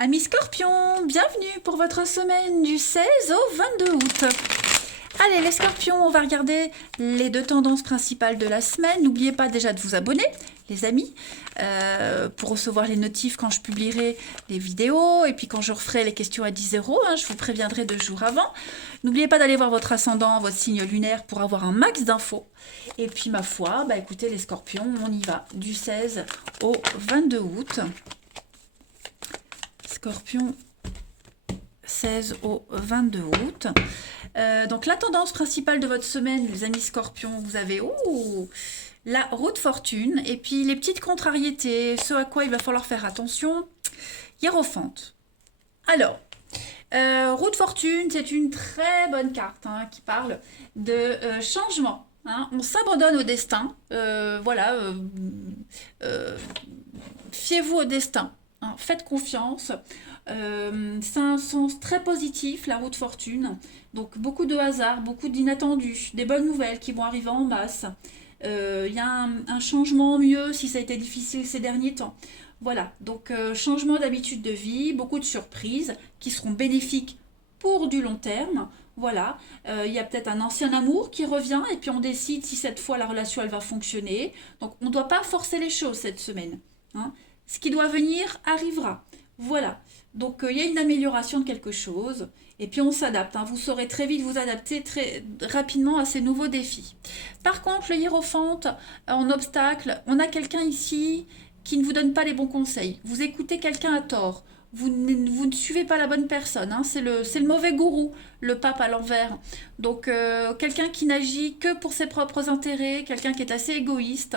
Amis Scorpions, bienvenue pour votre semaine du 16 au 22 août. Allez les Scorpions, on va regarder les deux tendances principales de la semaine. N'oubliez pas déjà de vous abonner, les amis, pour recevoir les notifs quand je publierai les vidéos et puis quand je referai les questions à 10 euros, je vous préviendrai 2 jours avant. N'oubliez pas d'aller voir votre ascendant, votre signe lunaire pour avoir un max d'infos. Et puis ma foi, écoutez les Scorpions, on y va du 16 au 22 août. Scorpion, 16 au 22 août. Donc la tendance principale de votre semaine, les amis Scorpions, vous avez la roue de fortune et puis les petites contrariétés, ce à quoi il va falloir faire attention. Hiérophante. Alors, roue de fortune, c'est une très bonne carte qui parle de changement. On s'abandonne au destin. Fiez-vous au destin. Faites confiance. C'est un sens très positif, la roue de fortune. Donc beaucoup de hasard, beaucoup d'inattendus, des bonnes nouvelles qui vont arriver en masse. Il y a un changement mieux si ça a été difficile ces derniers temps. Voilà, donc changement d'habitude de vie, beaucoup de surprises qui seront bénéfiques pour du long terme. Voilà, il y a peut-être un ancien amour qui revient et puis on décide si cette fois la relation elle va fonctionner. Donc on ne doit pas forcer les choses cette semaine. Ce qui doit venir arrivera. Voilà. Donc il y a une amélioration de quelque chose. Et puis on s'adapte. Vous saurez très vite vous adapter très rapidement à ces nouveaux défis. Par contre, le hiérophante, en obstacle, on a quelqu'un ici qui ne vous donne pas les bons conseils. Vous écoutez quelqu'un à tort. Vous ne suivez pas la bonne personne. C'est le mauvais gourou, le pape à l'envers. Donc quelqu'un qui n'agit que pour ses propres intérêts, quelqu'un qui est assez égoïste,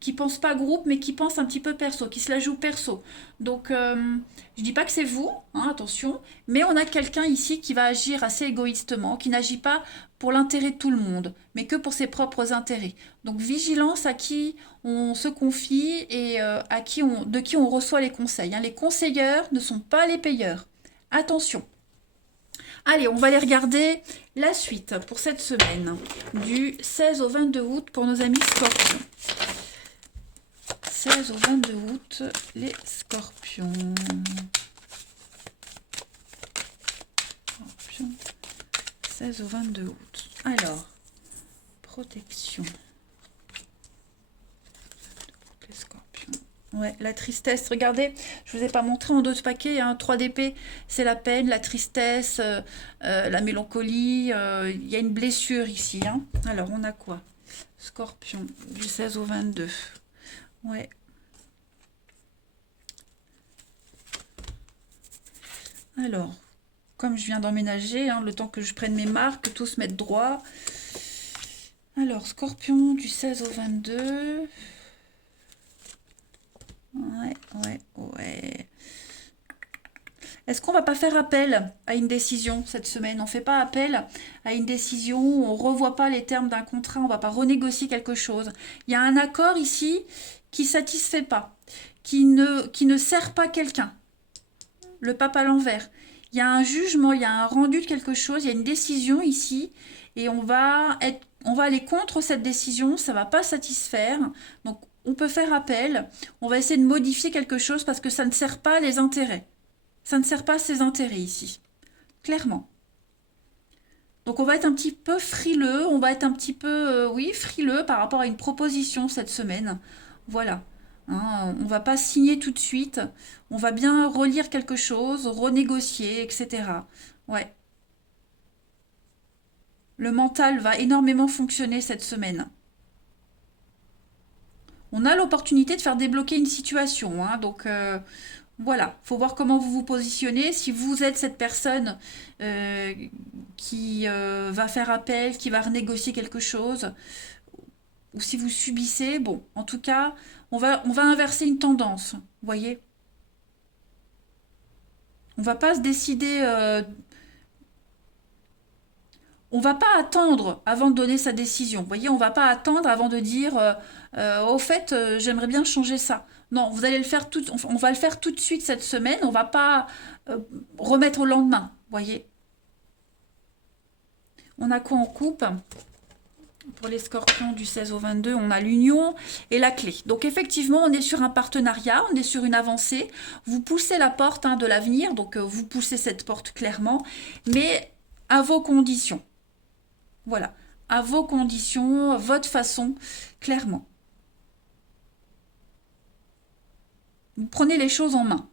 qui pense pas groupe mais qui pense un petit peu perso, qui se la joue perso. Donc je dis pas que c'est vous, attention, mais on a quelqu'un ici qui va agir assez égoïstement, qui n'agit pas pour l'intérêt de tout le monde, mais que pour ses propres intérêts. Donc vigilance à qui on se confie et de qui on reçoit les conseils. Les conseilleurs ne sont pas les payeurs. Attention. Allez, on va aller regarder la suite pour cette semaine, du 16 au 22 août pour nos amis Scorpions. 16 au 22 août, les Scorpions. 16 au 22 août. Alors, protection. Les Scorpions. Ouais, la tristesse. Regardez, je vous ai pas montré en 2 paquets. 3 d'épée, c'est la peine, la tristesse, la mélancolie. Il y a une blessure ici. Alors, on a quoi? Scorpion, du 16 au 22. Ouais. Alors, comme je viens d'emménager, le temps que je prenne mes marques, que tout se mette droit. Alors, Scorpion, du 16 au 22. Ouais. Est-ce qu'on va pas faire appel à une décision cette semaine? On fait pas appel à une décision, on revoit pas les termes d'un contrat, on va pas renégocier quelque chose. Il y a un accord ici qui satisfait pas, qui ne sert pas quelqu'un. Le pape à l'envers. Il y a un jugement, il y a un rendu de quelque chose, il y a une décision ici, et on va aller contre cette décision, ça va pas satisfaire. Donc on peut faire appel, on va essayer de modifier quelque chose parce que ça ne sert pas les intérêts. Ça ne sert pas ses intérêts ici. Clairement. Donc on va être un petit peu frileux, on va être un petit peu, frileux par rapport à une proposition cette semaine. Voilà. On va pas signer tout de suite. On va bien relire quelque chose, renégocier, etc. Ouais. Le mental va énormément fonctionner cette semaine. On a l'opportunité de faire débloquer une situation. Donc voilà, faut voir comment vous vous positionnez. Si vous êtes cette personne qui va faire appel, qui va renégocier quelque chose, ou si vous subissez, bon, en tout cas, on va inverser une tendance, vous voyez. On va pas se décider, on va pas attendre avant de donner sa décision. Vous voyez, on va pas attendre avant de dire, au fait, j'aimerais bien changer ça. Non, vous allez le faire on va le faire tout de suite cette semaine. On va pas remettre au lendemain. Vous voyez. On a quoi en coupe? Pour les scorpions du 16 au 22, on a l'union et la clé. Donc effectivement, on est sur un partenariat, on est sur une avancée. Vous poussez la porte de l'avenir, donc vous poussez cette porte clairement, mais à vos conditions. Voilà, à vos conditions, votre façon, clairement. Vous prenez les choses en main.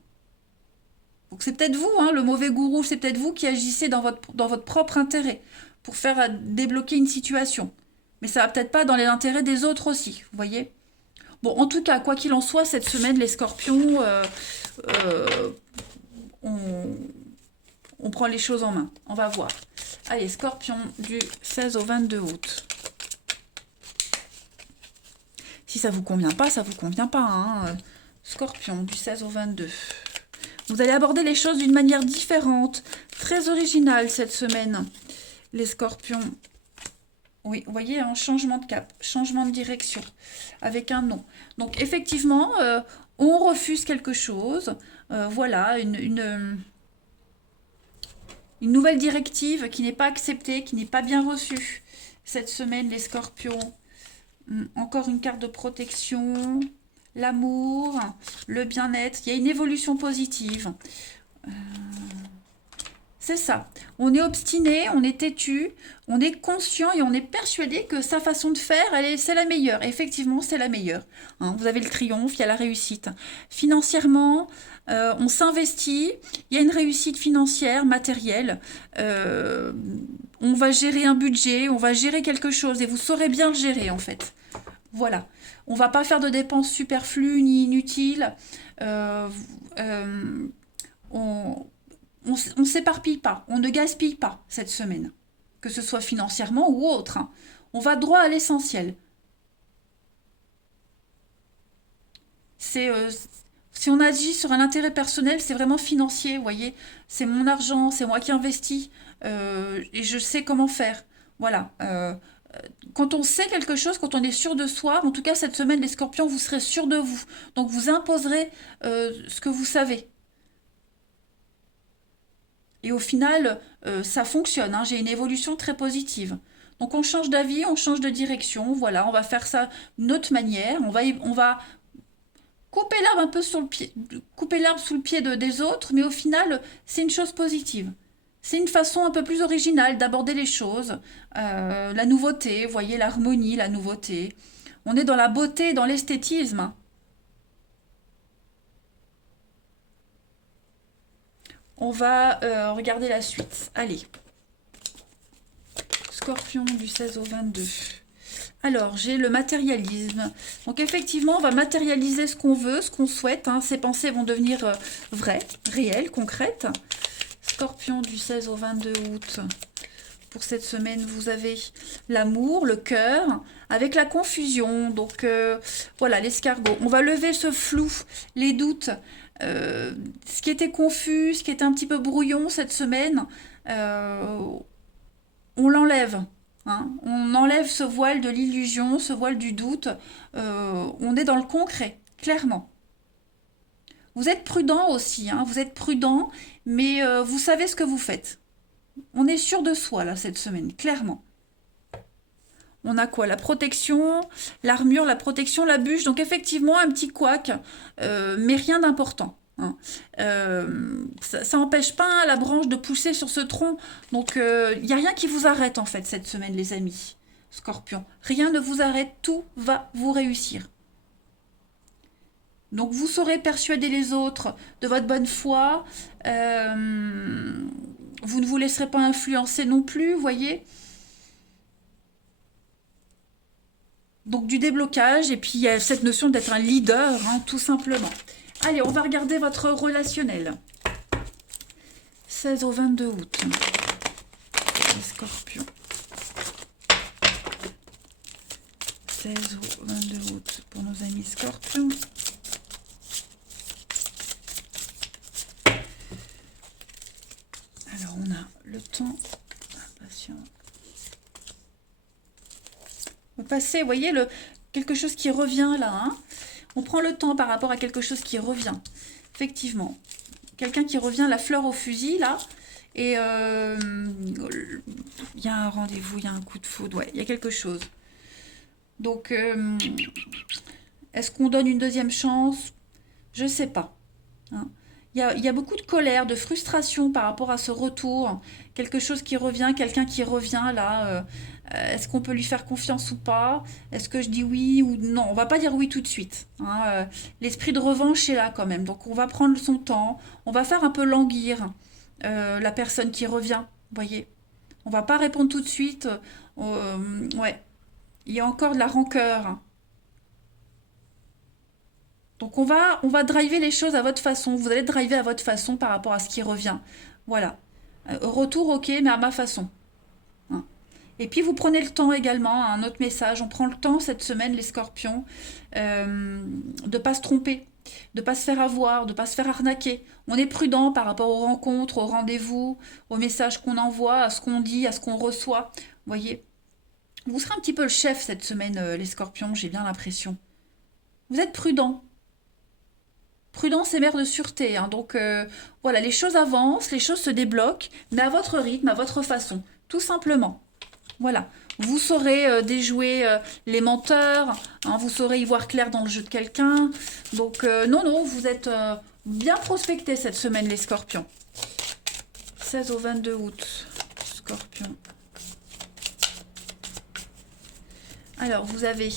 Donc c'est peut-être vous, le mauvais gourou, c'est peut-être vous qui agissez dans votre propre intérêt pour faire débloquer une situation. Mais ça va peut-être pas dans l'intérêt des autres aussi, vous voyez. Bon, en tout cas, quoi qu'il en soit, cette semaine, les scorpions, on prend les choses en main. On va voir. Allez, scorpion du 16 au 22 août. Si ça vous convient pas, ça vous convient pas. Hein. Scorpion du 16 au 22. Vous allez aborder les choses d'une manière différente, très originale cette semaine. Les scorpions. Oui, vous voyez, un changement de cap, changement de direction, avec un non. Donc, effectivement, on refuse quelque chose. Voilà, une nouvelle directive qui n'est pas acceptée, qui n'est pas bien reçue. Cette semaine, les scorpions. Encore une carte de protection, l'amour, le bien-être. Il y a une évolution positive. C'est ça. On est obstiné, on est têtu, on est conscient et on est persuadé que sa façon de faire, c'est la meilleure. Et effectivement, c'est la meilleure. Hein, vous avez le triomphe, il y a la réussite. Financièrement, on s'investit, il y a une réussite financière, matérielle. On va gérer un budget, on va gérer quelque chose et vous saurez bien le gérer en fait. Voilà. On va pas faire de dépenses superflues ni inutiles. On ne s'éparpille pas, on ne gaspille pas cette semaine, que ce soit financièrement ou autre. Hein. On va droit à l'essentiel. Si on agit sur un intérêt personnel, c'est vraiment financier, vous voyez. C'est mon argent, c'est moi qui investis et je sais comment faire. Voilà. Quand on sait quelque chose, quand on est sûr de soi, en tout cas cette semaine, les scorpions, vous serez sûr de vous. Donc vous imposerez ce que vous savez. Et au final, ça fonctionne. Hein, j'ai une évolution très positive. Donc on change d'avis, on change de direction. Voilà, on va faire ça d'une autre manière. On va couper l'arbre un peu sur le pied, couper l'arbre sous le pied des autres, mais au final, c'est une chose positive. C'est une façon un peu plus originale d'aborder les choses. La nouveauté, vous voyez, l'harmonie, la nouveauté. On est dans la beauté, dans l'esthétisme. Hein. On va regarder la suite. Allez. Scorpion du 16 au 22. Alors, j'ai le matérialisme. Donc, effectivement, on va matérialiser ce qu'on veut, ce qu'on souhaite. Hein. Ces pensées vont devenir vraies, réelles, concrètes. Scorpion du 16 au 22 août. Pour cette semaine, vous avez l'amour, le cœur, avec la confusion. Donc, voilà, l'escargot. On va lever ce flou, les doutes. Ce qui était confus, ce qui était un petit peu brouillon cette semaine, on l'enlève. Hein. On enlève ce voile de l'illusion, ce voile du doute. On est dans le concret, clairement. Vous êtes prudent aussi, hein. Vous êtes prudent, mais vous savez ce que vous faites. On est sûr de soi, là, cette semaine, clairement. On a quoi? La protection, l'armure, la protection, la bûche. Donc effectivement, un petit couac, mais rien d'important. Hein. Ça n'empêche pas la branche de pousser sur ce tronc. Donc il n'y a rien qui vous arrête en fait cette semaine, les amis. Scorpion. Rien ne vous arrête, tout va vous réussir. Donc vous saurez persuader les autres de votre bonne foi. Vous ne vous laisserez pas influencer non plus, vous voyez. Donc du déblocage, et puis il y a cette notion d'être un leader, hein, tout simplement. Allez, on va regarder votre relationnel. 16 au 22 août. Les scorpions. 16 au 22 août pour nos amis scorpions. Alors, on a le temps. Impatient. Passer, vous voyez, quelque chose qui revient là. Hein. On prend le temps par rapport à quelque chose qui revient. Effectivement. Quelqu'un qui revient, la fleur au fusil, là. Et il y a un rendez-vous, il y a un coup de foudre. Ouais, il y a quelque chose. Donc, est-ce qu'on donne une deuxième chance? Je sais pas. Hein. Il y a beaucoup de colère, de frustration par rapport à ce retour. Quelque chose qui revient, quelqu'un qui revient là. Est-ce qu'on peut lui faire confiance ou pas? Est-ce que je dis oui ou non? On va pas dire oui tout de suite. Hein. L'esprit de revanche est là quand même. Donc on va prendre son temps. On va faire un peu languir la personne qui revient. Vous voyez? On va pas répondre tout de suite. Ouais, il y a encore de la rancœur. Hein. Donc on va driver les choses à votre façon. Vous allez driver à votre façon par rapport à ce qui revient. Voilà. Retour, ok, mais à ma façon. Hein. Et puis vous prenez le temps également, un autre message, on prend le temps cette semaine, les scorpions, de pas se tromper, de pas se faire avoir, de pas se faire arnaquer. On est prudent par rapport aux rencontres, aux rendez-vous, aux messages qu'on envoie, à ce qu'on dit, à ce qu'on reçoit. Vous voyez, vous serez un petit peu le chef cette semaine, les scorpions, j'ai bien l'impression. Vous êtes prudent. Prudence et mère de sûreté. Hein. Donc voilà, les choses avancent, les choses se débloquent, mais à votre rythme, à votre façon, tout simplement. Voilà. Vous saurez déjouer les menteurs, hein, vous saurez y voir clair dans le jeu de quelqu'un. Donc non, non, vous êtes bien prospectés cette semaine, les scorpions. 16 au 22 août, scorpion. Alors, vous avez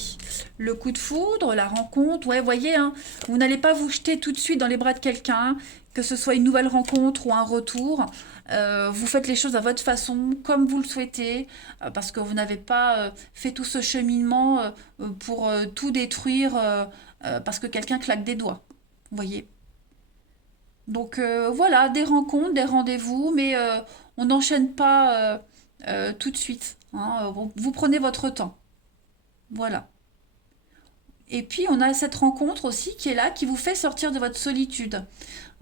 le coup de foudre, la rencontre. Ouais, voyez, hein, vous n'allez pas vous jeter tout de suite dans les bras de quelqu'un, que ce soit une nouvelle rencontre ou un retour. Vous faites les choses à votre façon, comme vous le souhaitez, parce que vous n'avez pas fait tout ce cheminement pour tout détruire parce que quelqu'un claque des doigts. Vous voyez. Donc voilà, des rencontres, des rendez-vous, mais on n'enchaîne pas tout de suite. Hein. Vous prenez votre temps. Voilà. Et puis on a cette rencontre aussi qui est là, qui vous fait sortir de votre solitude.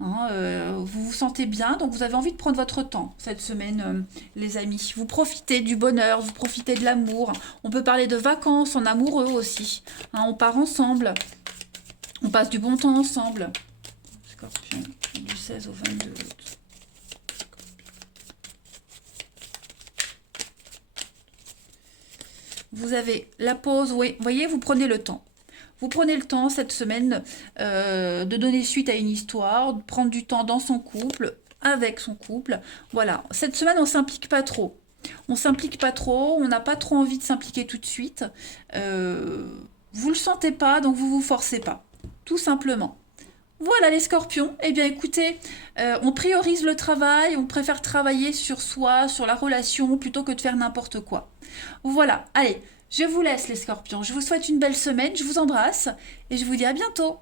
Hein, vous vous sentez bien, donc vous avez envie de prendre votre temps cette semaine, les amis. Vous profitez du bonheur, vous profitez de l'amour. On peut parler de vacances en amoureux aussi. Hein, on part ensemble, on passe du bon temps ensemble. Scorpion, du 16 au 22 août. Vous avez la pause, oui, vous voyez, vous prenez le temps. Vous prenez le temps cette semaine de donner suite à une histoire, de prendre du temps dans son couple, avec son couple. Voilà, cette semaine on s'implique pas trop. On s'implique pas trop, on n'a pas trop envie de s'impliquer tout de suite. Vous le sentez pas, donc vous vous forcez pas. Tout simplement. Voilà les scorpions. Eh bien écoutez, on priorise le travail, on préfère travailler sur soi, sur la relation, plutôt que de faire n'importe quoi. Voilà, allez, je vous laisse les scorpions. Je vous souhaite une belle semaine, je vous embrasse et je vous dis à bientôt.